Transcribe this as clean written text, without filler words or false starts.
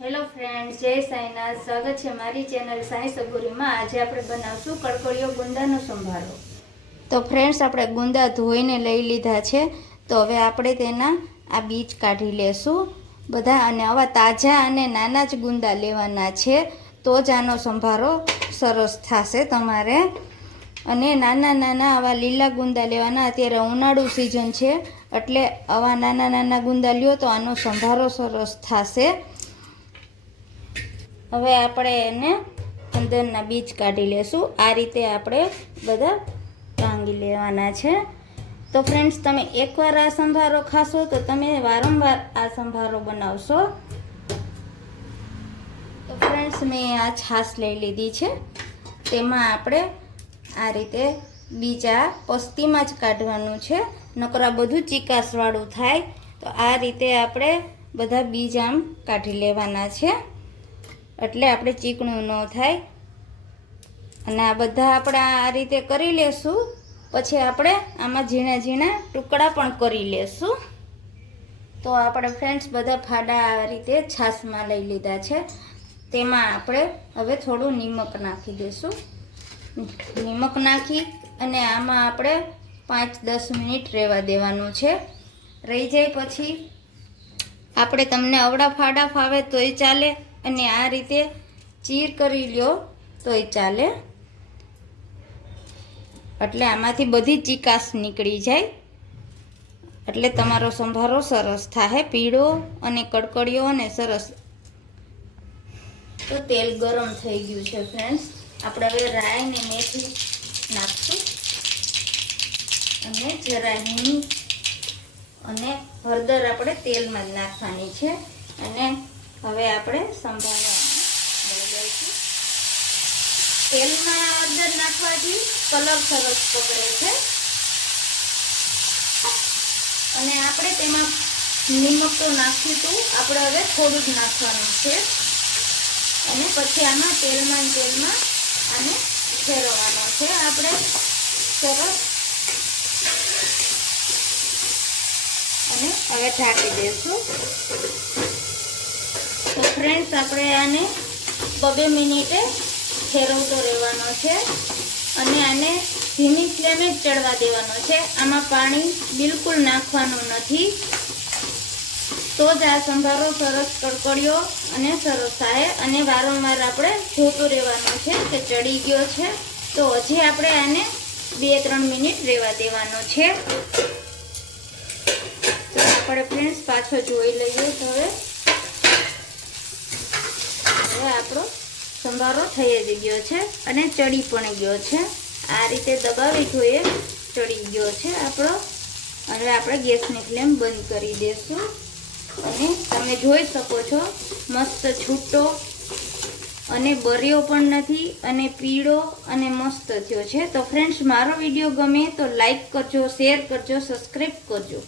Hello friends, જય સાંઈનાથ। સ્વાગત છે મારી ચેનલ સાંઈ સબુરીમાં। આજે આપણે બનાવશું કડકડીયો ગુંદાનો સંભારો। તો ફ્રેન્ડ્સ, આપણે ગુંદા ધોઈને લઈ લીધા છે। તો હવે આપણે તેના આ બીજ કાઢી લેશું બધા, અને આવા તાજા અને નાના જ ગુંદા લેવાના છે, તો જ આનો સંભારો સરસ થશે તમારે। અને નાના નાના આવા લીલા ગુંદા લેવાના। અત્યારે ઉનાળુ સિઝન છે એટલે આવા નાના નાના ગુંદા લ્યો તો આનો સંભારો સરસ થશે। હવે આપણે એને અંદરના બીજ કાઢી લેશું। આ રીતે આપણે બધા ભાંગી લેવાના છે। તો ફ્રેન્ડ્સ, તમે એકવાર આ સંભારો ખાશો તો તમે વારંવાર આ સંભારો બનાવશો। તો ફ્રેન્ડ્સ, મેં આ છાશ લઈ લીધી છે, તેમાં આપણે આ રીતે બીજા પસ્તીમાં જ કાઢવાનું છે, નકરા બધું ચીકાશવાળું થાય। તો આ રીતે આપણે બધા બીજ આમ કાઢી લેવાના છે, એટલે આપણે ચીકણું ન થાય। અને આ બધા આપણે આ રીતે કરી લેશું, પછી આપણે આમાં ઝીણા ઝીણા ટુકડા પણ કરી લેશું। તો આપણે ફ્રેન્ડ્સ બધા ફાડા આ રીતે છાશમાં લઈ લીધા છે, તેમાં આપણે હવે થોડું નિમક નાખી દઈશું। નિમક નાખી અને આમાં આપણે 5-10 મિનિટ રહેવા દેવાનું છે। રહી જાય પછી આપણે, તમને અવળા ફાડા ફાવે તોય ચાલે, અને આ રીતે ચીર કરી લ્યો તોય ચાલે, એટલે આમાંથી બધી ચીકાશ નીકળી જાય, એટલે તમારો સંભારો સરસ થાય, પીળો અને કડકડિયો અને સરસ। તો તેલ ગરમ થઈ ગયું છે ફ્રેન્ડ્સ, આપણે હવે રાઈ ને મેથી નાખશું, અને જરા હિંગ અને હળદર આપણે તેલમાં જ નાખવાની છે। અને હવે આપણે સંભારો દઈશું। તેલમાં હળદર નાખવાથી કલર સરસ પકડે છે, અને આપણે તેમાં નિમક તો નાખ્યું હતું, આપણે હવે થોડું જ નાખવાનું છે, અને પછી આમાં તેલમાં આને ફેરવવાનો છે આપણે સરસ। અને હવે ઢાંકી દઈશું। તો ફ્રેન્ડ્સ, આપણે આને 2 મિનિટે ફેરવતો રહેવાનો છે, અને આને ધીમી ફ્લેમે જ ચડવા દેવાનો છે। આમાં પાણી બિલકુલ નાખવાનું નથી, તો જ આ સંભારો સરસ કડકડિયો અને સરસ થાય। અને વારંવાર આપણે જોતું રહેવાનું છે કે ચડી ગયો છે, તો હજી આપણે આને 2-3 મિનિટ રહેવા દેવાનો છે। તો આપણે ફ્રેન્ડ્સ પાછો જોઈ લઈએ। તો હવે આપણો સંભારો થઈ જ ગયો છે અને ચડી પણ ગયો છે। આ રીતે દબાવી જોઈએ, ચડી ગયો છે આપણો। હવે આપણે ગેસની ફ્લેમ બંધ કરી દઈશું, અને તમે જોઈ શકો છો મસ્ત છૂટો અને બર્યો પણ નથી, અને પીળો અને મસ્ત થયો છે। તો ફ્રેન્ડ્સ, મારો વિડીયો ગમે તો લાઈક કરજો, શેર કરજો, સબસ્ક્રાઈબ કરજો।